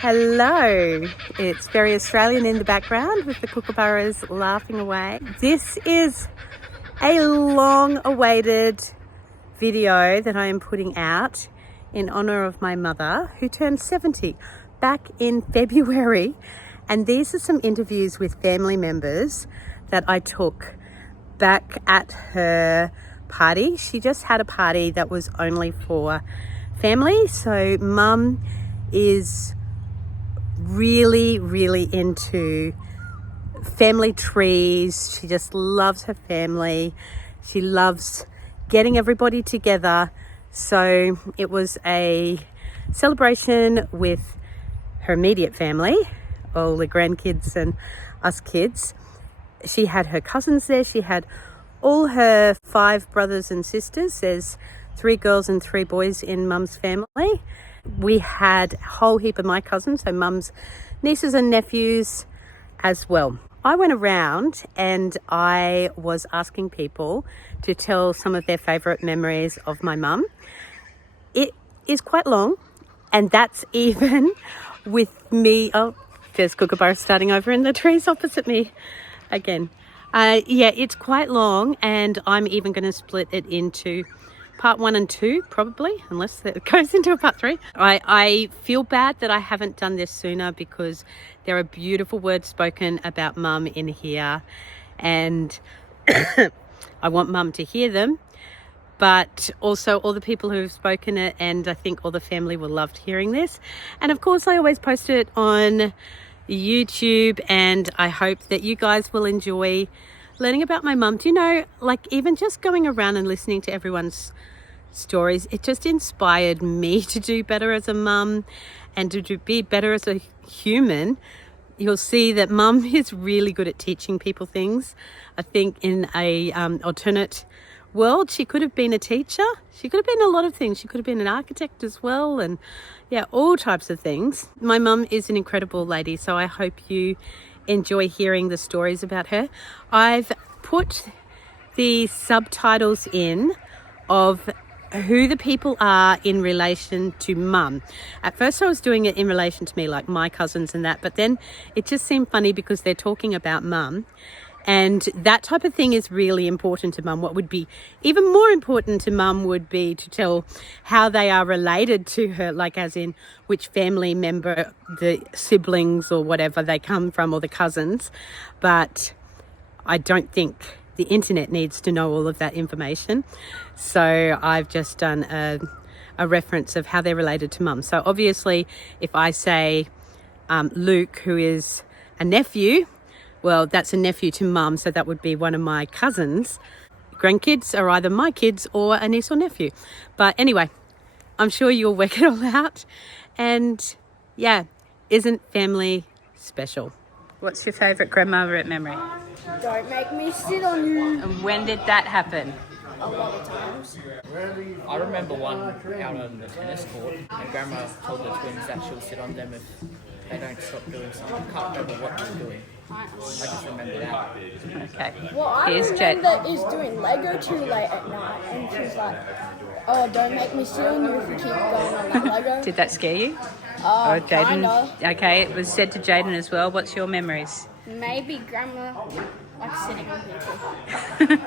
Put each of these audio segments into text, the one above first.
Hello, it's very Australian in the background with the kookaburras laughing away. This is a long-awaited video that I am putting out in honour of my mother who turned 70 back in February, and these are some interviews with family members that I took back at her party. She just had a party that was only for family, so Mum is really into family trees. She just loves her family. She loves getting everybody together. So it was a celebration with her immediate family, all the grandkids and us kids. She had her cousins there. She had all her 5 brothers and sisters. There's 3 girls and 3 boys in Mum's family. We had a whole heap of my cousins, so Mum's nieces and nephews as well. I went around and I was asking people to tell some of their favourite memories of my mum. It is quite long, and that's even with me. Oh, there's kookaburras starting over in the trees opposite me again. Yeah, it's quite long, and I'm even going to split it into part 1 and 2, probably, unless it goes into a part 3. I feel bad that I haven't done this sooner because there are beautiful words spoken about Mum in here, and I want Mum to hear them, but also all the people who have spoken it, and I think all the family will love hearing this. And of course, I always post it on YouTube, and I hope that you guys will enjoy learning about my mum. Do you know, like, even just going around and listening to everyone's stories, it just inspired me to do better as a mum and to be better as a human. You'll see that Mum is really good at teaching people things. I think in a alternate world, she could have been a teacher. She could have been a lot of things. She could have been an architect as well, and yeah, all types of things. My mum is an incredible lady, so I hope you enjoy hearing the stories about her. I've put the subtitles in of who the people are in relation to Mum. At first I was doing it in relation to me, like my cousins and that, but then it just seemed funny because they're talking about Mum, and that type of thing is really important to Mum. What would be even more important to Mum would be to tell how they are related to her, like as in which family member, the siblings or whatever they come from, or the cousins. But I don't think the internet needs to know all of that information. So I've just done a reference of how they're related to Mum. So obviously if I say Luke, who is a nephew, well, that's a nephew to Mum, so that would be one of my cousins. Grandkids are either my kids or a niece or nephew. But anyway, I'm sure you'll work it all out. And yeah, isn't family special? What's your favourite grandmother memory? Don't make me sit on you. And when did that happen? A lot of times. I remember one out on the tennis court, and Grandma told the twins that she'll sit on them if they don't stop doing something. I can't remember what they were doing. I just remember that. Okay. What I Here's Jade. remember is doing Lego too late at night, and she's like, "Oh, don't make me sit on you if you keep going on that Lego." Did that scare you? Jaden. Jaden. Okay, it was said to Jaden as well. What's your memories? Maybe Grandma like sitting on people.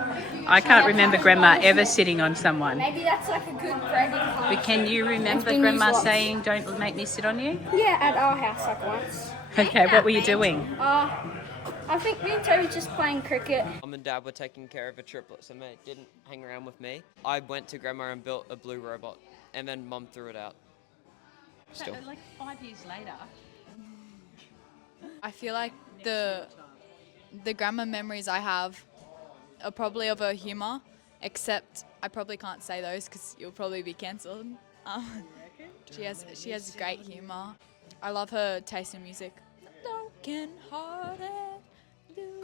I can't remember Grandma ever sitting on someone. Maybe that's like a good credit card. But can you remember been Grandma used lots. saying, "Don't make me sit on you"? Yeah, at our house like once. Okay, what were you doing? I think me and Toby just playing cricket. Mum and Dad were taking care of a triplet, so they didn't hang around with me. I went to Grandma and built a blue robot, and then Mum threw it out. Still. Like 5 years later. I feel like the grandma memories I have are probably of her humour, except I probably can't say those because you'll probably be cancelled. She has great humour. I love her taste in music.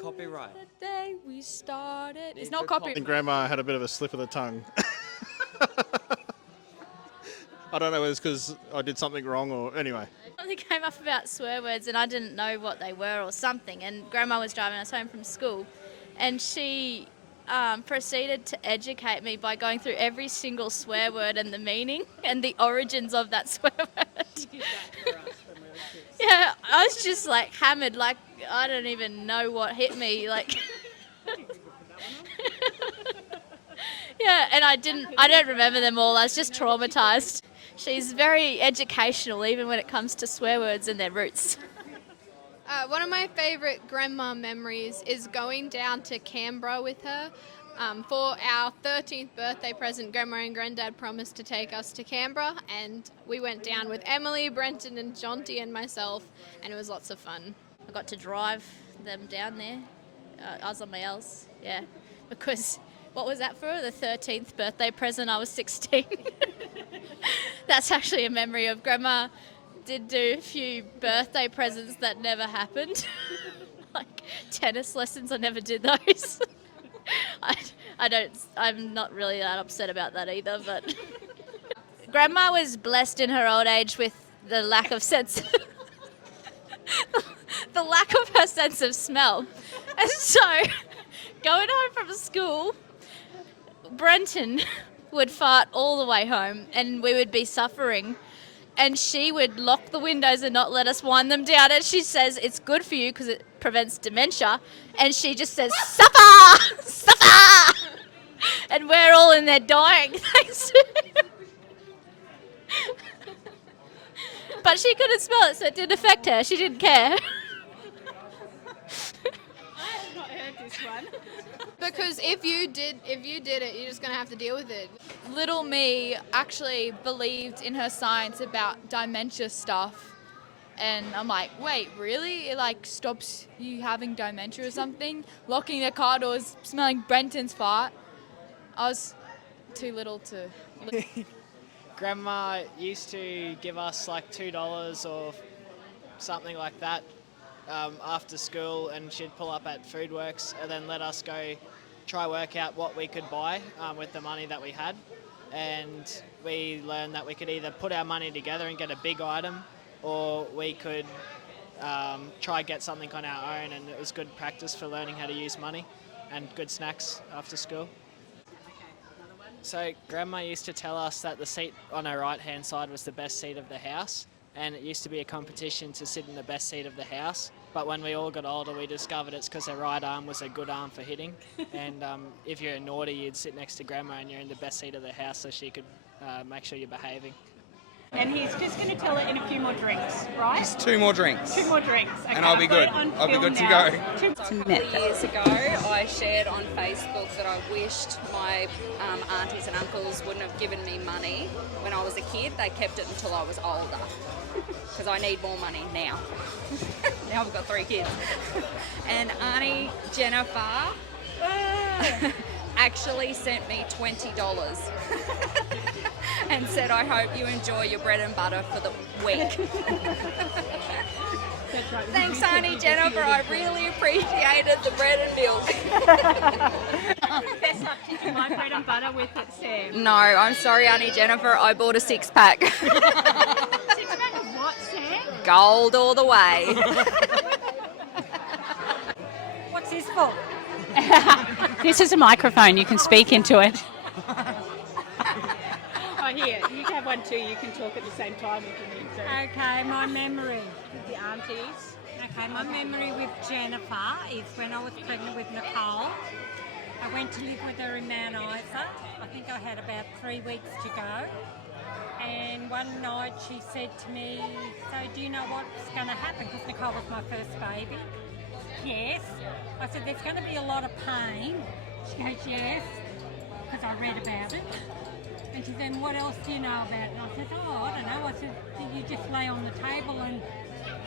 Copyright. The day we started. It's not copyright. I think Grandma had a bit of a slip of the tongue. I don't know if it's because I did something wrong or anyway. Something came up about swear words and I didn't know what they were or something, and Grandma was driving us home from school and she proceeded to educate me by going through every single swear word and the meaning and the origins of that swear word. She did that for us when we were kids. I was just like hammered, like I don't even know what hit me, like. Yeah, and I don't remember them all. I was just traumatized. She's very educational, even when it comes to swear words and their roots. One of my favourite grandma memories is going down to Canberra with her. For our 13th birthday present, Grandma and Granddad promised to take us to Canberra, and we went down with Emily, Brenton and Jonty and myself, and it was lots of fun. I got to drive them down there. I was on my L's, yeah, because what was that for? The 13th birthday present, I was 16. That's actually a memory of Grandma. Did do a few birthday presents that never happened. Like tennis lessons, I never did those. I'm not really that upset about that either, but Grandma was blessed in her old age with the lack of sense the lack of her sense of smell. And so going home from school, Brenton would fart all the way home and we would be suffering. And she would lock the windows and not let us wind them down. And she says it's good for you because it prevents dementia. And she just says, suffer! Suffer! And we're all in there dying, thanks to her. But she couldn't smell it, so it didn't affect her. She didn't care. I have not heard this one. Because if you did it, you're just going to have to deal with it. Little me actually believed in her science about dementia stuff. And I'm like, wait, really? It like stops you having dementia or something? Locking the car doors, smelling Brenton's fart. I was too little to... Grandma used to give us like $2 or something like that after school, and she'd pull up at Foodworks and then let us go try work out what we could buy with the money that we had. And we learned that we could either put our money together and get a big item, or we could try get something on our own, and it was good practice for learning how to use money and good snacks after school. So Grandma used to tell us that the seat on our right-hand side was the best seat of the house, and it used to be a competition to sit in the best seat of the house. But when we all got older, we discovered it's because her right arm was a good arm for hitting. And if you're naughty, you'd sit next to Grandma and you're in the best seat of the house so she could make sure you're behaving. And he's just going to tell it in a few more drinks, right? Just 2 more drinks. 2 more drinks. Okay, And I'll be good. I'll be good to go. A couple of years ago, I shared on Facebook that I wished my aunties and uncles wouldn't have given me money when I was a kid. They kept it until I was older because I need more money now. Now I've got 3 kids. And Auntie Jennifer actually sent me $20 and said, I hope you enjoy your bread and butter for the week. Thanks, Auntie Jennifer. I really appreciated the bread and milk. There's something to my bread and butter with it, Sam. No, I'm sorry, Auntie Jennifer. I bought a 6-pack. 6-pack of what, Sam? Gold all the way. What's this for? This is a microphone. You can speak into it. Oh, here. You can have one too. You can talk at the same time if you need to. Okay, my memory. The aunties. Okay, my memory with Jennifer is when I was pregnant with Nicole. I went to live with her in Mount Isa. I think I had about 3 weeks to go. And one night she said to me, so do you know what's going to happen? Because Nicole was my first baby. Yes. I said, there's going to be a lot of pain. She goes, yes, because I read about it. And she said, what else do you know about it? And I said, oh, I don't know. I said, you just lay on the table and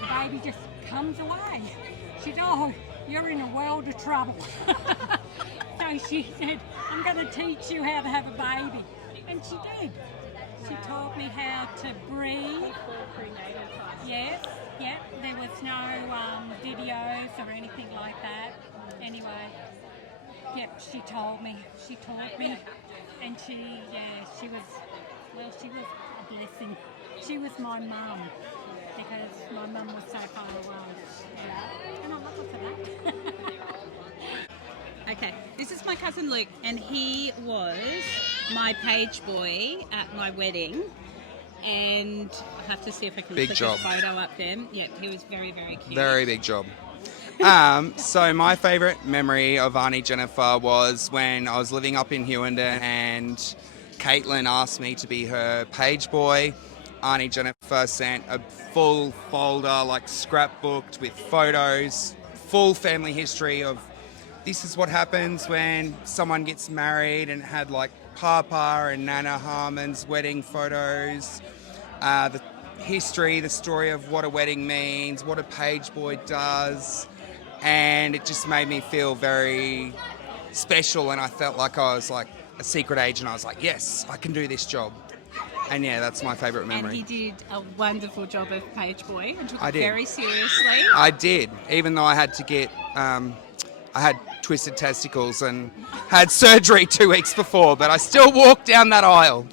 the baby just comes away. She said, oh, you're in a world of trouble. So she said, I'm going to teach you how to have a baby. And she did. She taught me how to breathe. Yes, yeah. There was no videos or anything like that. Anyway, yep, she told me. She taught me. And she was a blessing. She was my mum because my mum was so far away. Yeah. And I love her for that. Okay, this is my cousin Luke, and he was my page boy at my wedding. And I have to see if I can Big click job. a photo up there. Yeah, he was very, very cute. Very big job. So my favourite memory of Auntie Jennifer was when I was living up in Hewenden and Caitlin asked me to be her page boy. Auntie Jennifer sent a full folder, like scrapbooked with photos, full family history of this is what happens when someone gets married, and it had like Papa and Nana Harmon's wedding photos, the history, the story of what a wedding means, what a page boy does, and it just made me feel very special, and I felt like I was like a secret agent. I was like, yes, I can do this job. And yeah, that's my favourite memory. And he did a wonderful job of page boy and took I it did. very seriously. I did, even though I had to get, I had twisted testicles and had surgery 2 weeks before, but I still walked down that aisle.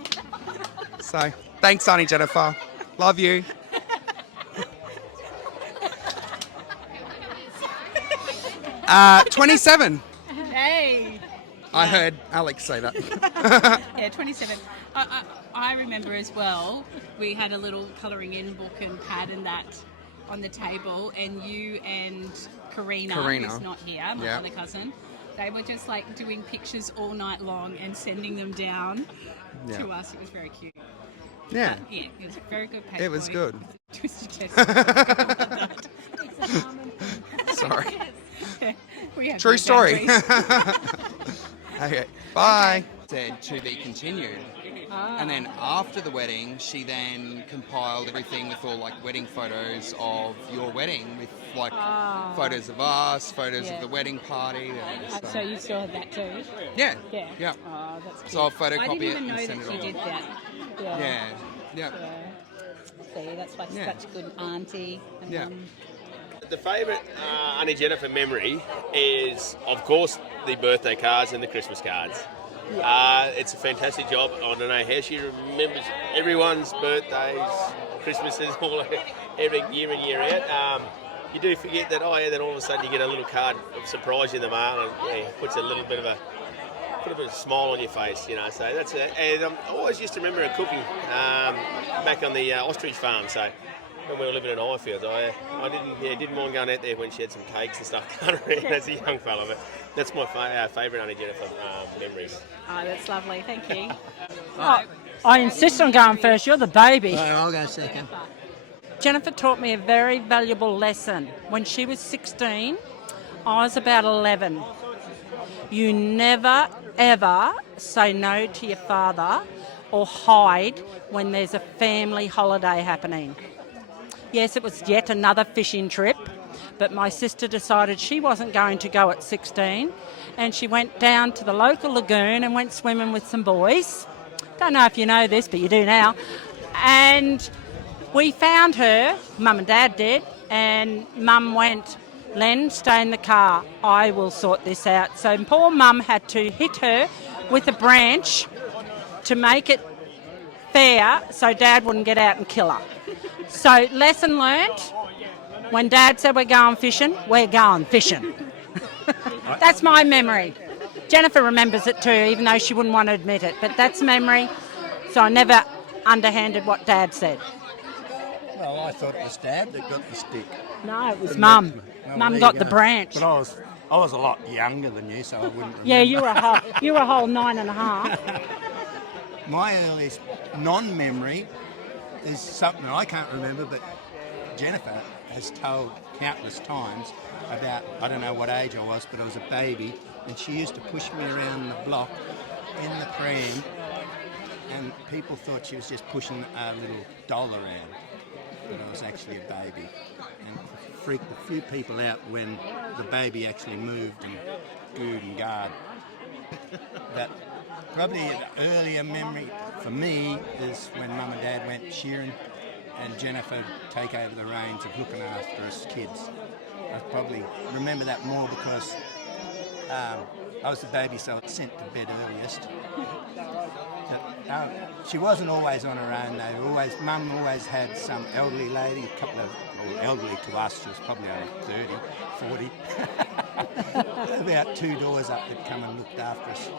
So, thanks, Auntie Jennifer. Love you. Uh, 27. Hey! I heard Alex say that. Yeah, 27. I remember as well, we had a little colouring in book and pad and that on the table, and you and Karina, who's not here, my other cousin, they were just like doing pictures all night long and sending them down to us. It was very cute. Yeah. Yeah, it was a very good page. It was good. Twisted test. Sorry. We have True good story. boundaries. Okay, bye. Said to be continued. Ah. And then after the wedding, she then compiled everything with all like wedding photos of your wedding, with like photos of us, photos of the wedding party. And So you still have that too? Yeah. Yeah. Yeah. Oh, that's cute. So I'll photocopy I didn't it even and know send that it you off. did that. Yeah. Yeah. See, that's why she's such a good auntie. And Yeah. The favourite Auntie Jennifer memory is, of course, the birthday cards and the Christmas cards. It's a fantastic job. I don't know how she remembers everyone's birthdays, Christmases, all every year in, year out. You do forget that, then all of a sudden you get a little card of surprise in the mail, and it puts a little bit of a smile on your face, So that's it. And I always used to remember her cooking back on the ostrich farm. So when we were living in Highfield, I didn't mind going out there when she had some cakes and stuff going around as a young fella. But that's my favourite Auntie Jennifer memories. Oh, that's lovely. Thank you. I insist on going first. You're the baby. I'll go second. Jennifer taught me a very valuable lesson. When she was 16, I was about 11. You never, ever say no to your father or hide when there's a family holiday happening. Yes, it was yet another fishing trip, but my sister decided she wasn't going to go at 16, and she went down to the local lagoon and went swimming with some boys. Don't know if you know this, but you do now. And we found her, Mum and Dad did, and Mum went, Len, stay in the car, I will sort this out. So poor Mum had to hit her with a branch to make it fair so Dad wouldn't get out and kill her. So lesson learnt, when Dad said we're going fishing, we're going fishing. That's my memory. Jennifer remembers it too, even though she wouldn't want to admit it, but that's memory. So I never underhanded what Dad said. Well, I thought it was Dad that got the stick. No, it was Mum. Mum got the branch. But I was a lot younger than you, so I wouldn't remember. Yeah, you were a whole 9.5. My earliest non-memory is something I can't remember, but Jennifer has told countless times about, I don't know what age I was, but I was a baby, and she used to push me around the block in the pram, and people thought she was just pushing a little doll around, but I was actually a baby, and freaked a few people out when the baby actually moved and gooed and garred. But probably an earlier memory for me is when Mum and Dad went shearing and Jennifer take over the reins of looking after us kids. I probably remember that more because I was the baby, so I was sent to bed earliest. But, she wasn't always on her own though. Mum always had some elderly lady, a couple of, well, elderly to us, she was probably only 30, 40. About 2 doors up that come and looked after us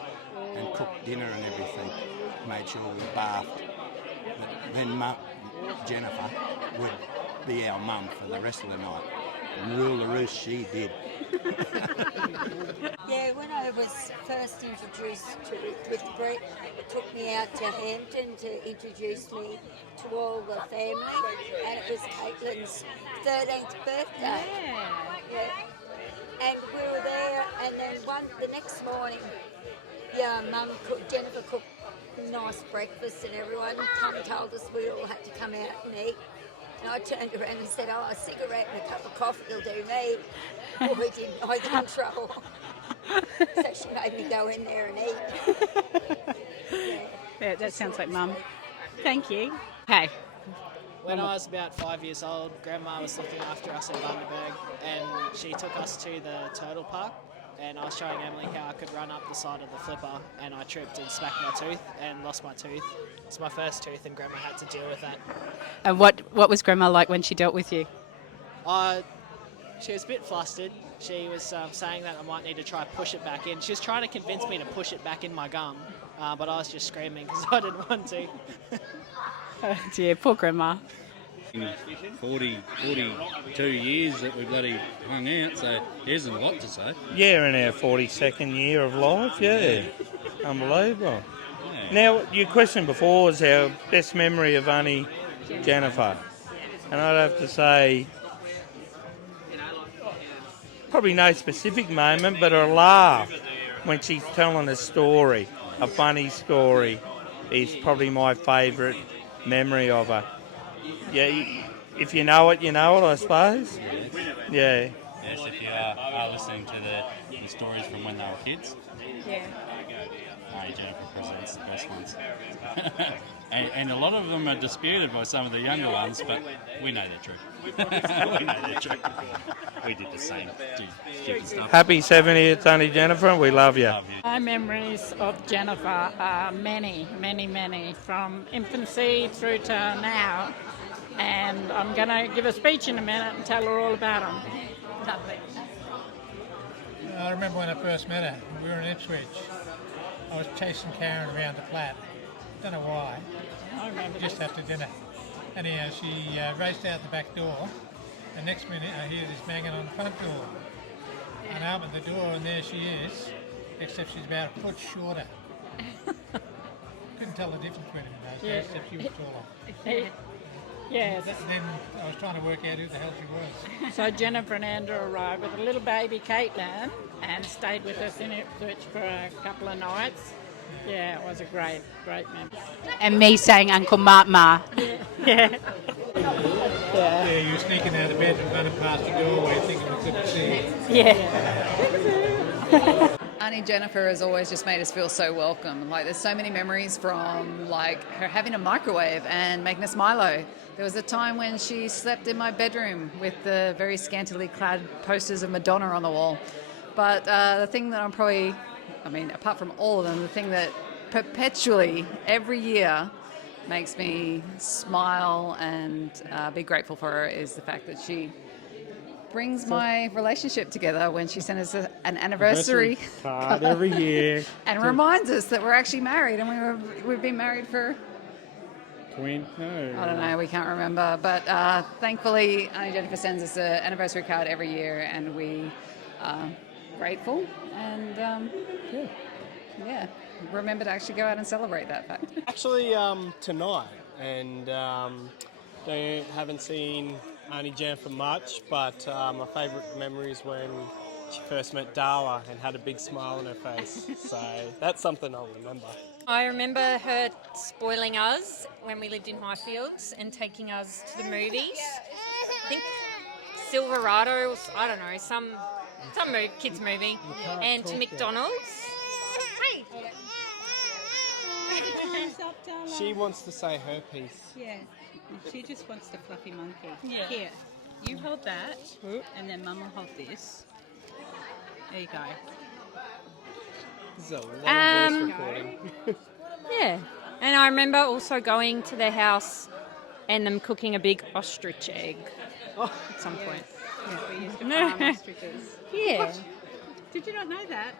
and cooked dinner and everything, made sure we were bathed. then Jennifer would be our mum for the rest of the night. And rule the roost she did. Yeah, when I was first introduced to it with Brett, it took me out to Hampton to introduce me to all the family, and it was Caitlin's 13th birthday. Yeah. And we were there, and then the next morning, Jennifer cooked nice breakfast, and everyone told us we all had to come out and eat. And I turned around and said, "Oh, a cigarette and a cup of coffee will do me." Well, we didn't. I was in trouble. So she made me go in there and eat. Yeah, that sounds like Mum. Thank you. Hey. When I was about 5 years old, Grandma was looking after us in Bundaberg, and she took us to the turtle park, and I was showing Emily how I could run up the side of the flipper, and I tripped and smacked my tooth and lost my tooth. It's my first tooth, and Grandma had to deal with that. And what was Grandma like when she dealt with you? She was a bit flustered. She was saying that I might need to try push it back in. She was trying to convince me to push it back in my gum, but I was just screaming because I didn't want to. Oh dear, poor Grandma. 42 years that we bloody hung out, so there's a lot to say. Yeah, in our 42nd year of life, yeah. Unbelievable. Yeah. Now, your question before was our best memory of Auntie Jennifer. And I'd have to say, probably no specific moment, but her laugh when she's telling a story, a funny story, is probably my favourite memory of her. Yeah, if you know it, you know it, I suppose. Yes. Yeah. Yes, if you are listening to the stories from when they were kids. Yeah. Auntie Jennifer presents the best ones. and a lot of them are disputed by some of the younger ones, but we know they're true. We know they're true. We did the same stupid stuff. Happy 70th, Auntie Jennifer. We love you. My memories of Jennifer are many, from infancy through to now. And I'm going to give a speech in a minute and tell her all about them. I remember when I first met her. We were in Ipswich. I was chasing Karen around the flat. Don't know why. I remember just after dinner. Anyhow, she raced out the back door. The next minute, I hear this banging on the front door. And I open the door, and there she is, except she's about a foot shorter. Couldn't tell the difference between them in those days, except she was taller. Yes. Then I was trying to work out who the hell she was. So Jennifer and Andrew arrived with a little baby Caitlin and stayed with us in Ipswich for a couple of nights. Yeah, it was a great memory. And me saying Uncle Ma. Yeah. Yeah, you were sneaking out of bed and running past the doorway thinking we couldn't see you. Yeah. Auntie Jennifer has always just made us feel so welcome. Like, there's so many memories from, like, her having a microwave and making us Milo. There was a time when she slept in my bedroom with the very scantily clad posters of Madonna on the wall. But the thing that I'm probably, apart from all of them, the thing that perpetually, every year, makes me smile and be grateful for her is the fact that she brings my relationship together when she sent us an anniversary card every year and reminds us that we're actually married, and we've been married for no, I don't know, we can't remember, but thankfully Auntie Jennifer sends us an anniversary card every year, and we are grateful and remember to actually go out and celebrate that fact. Actually tonight, and haven't seen Auntie Jennifer much, but my favourite memory is when she first met Darla and had a big smile on her face. So that's something I'll remember. I remember her spoiling us when we lived in Highfields and taking us to the movies. I think Silverado, I don't know, some kids movie, and to McDonald's. Hey. She wants to say her piece. Yeah, she just wants the fluffy monkey. Yeah. Here, you hold that, and then Mum will hold this. There you go. This is a long voice recording. Yeah, and I remember also going to their house and them cooking a big ostrich egg at some point. Yeah, we used to farm ostriches. Yeah. Did you not know that?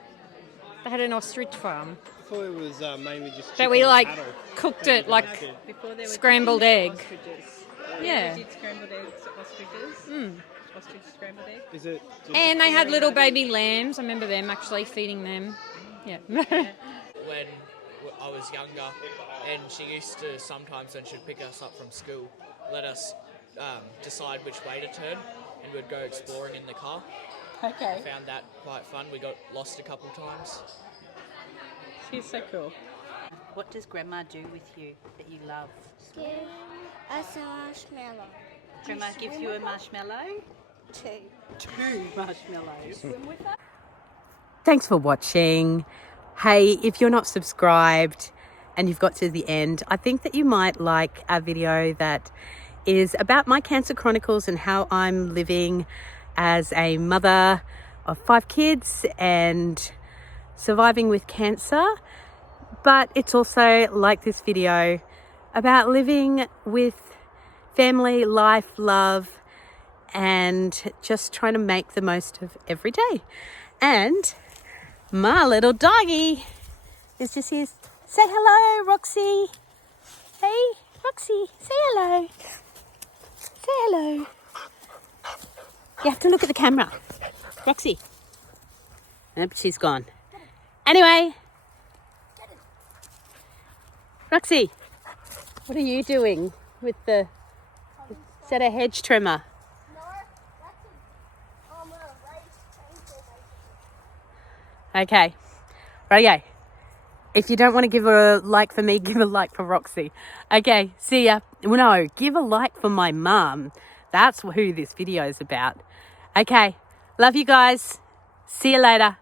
They had an ostrich farm. I thought it was mainly just. But we chicken like and cattle. cooked it like Before there were scrambled egg. ostriches. Yeah. We did scrambled eggs, ostriches. Ostrich scrambled egg. Is it? And they had little baby lambs. I remember them actually feeding them. Yeah. When I was younger, and she used to sometimes, when she'd pick us up from school, let us decide which way to turn, and we'd go exploring in the car. Okay. I found that quite fun. We got lost a couple times. She's so cool. What does Grandma do with you that you love? Give us a marshmallow. Grandma gives you a marshmallow? Two marshmallows. Swim with her? Thanks for watching. Hey, if you're not subscribed and you've got to the end, I think that you might like a video that is about my Cancer Chronicles and how I'm living as a mother of 5 kids and surviving with cancer. But it's also like this video about living with family, life, love, and just trying to make the most of every day. And my little doggy is just here. Say hello, Roxy. Hey, Roxy, say hello. Say hello. You have to look at the camera. Roxy. Nope, she's gone. Anyway. Roxy, what are you doing with the... Is that a hedge trimmer? Okay. Rightio. If you don't want to give a like for me, give a like for Roxy. Okay, see ya. No, give a like for my mum. That's who this video is about. Okay, love you guys. See you later.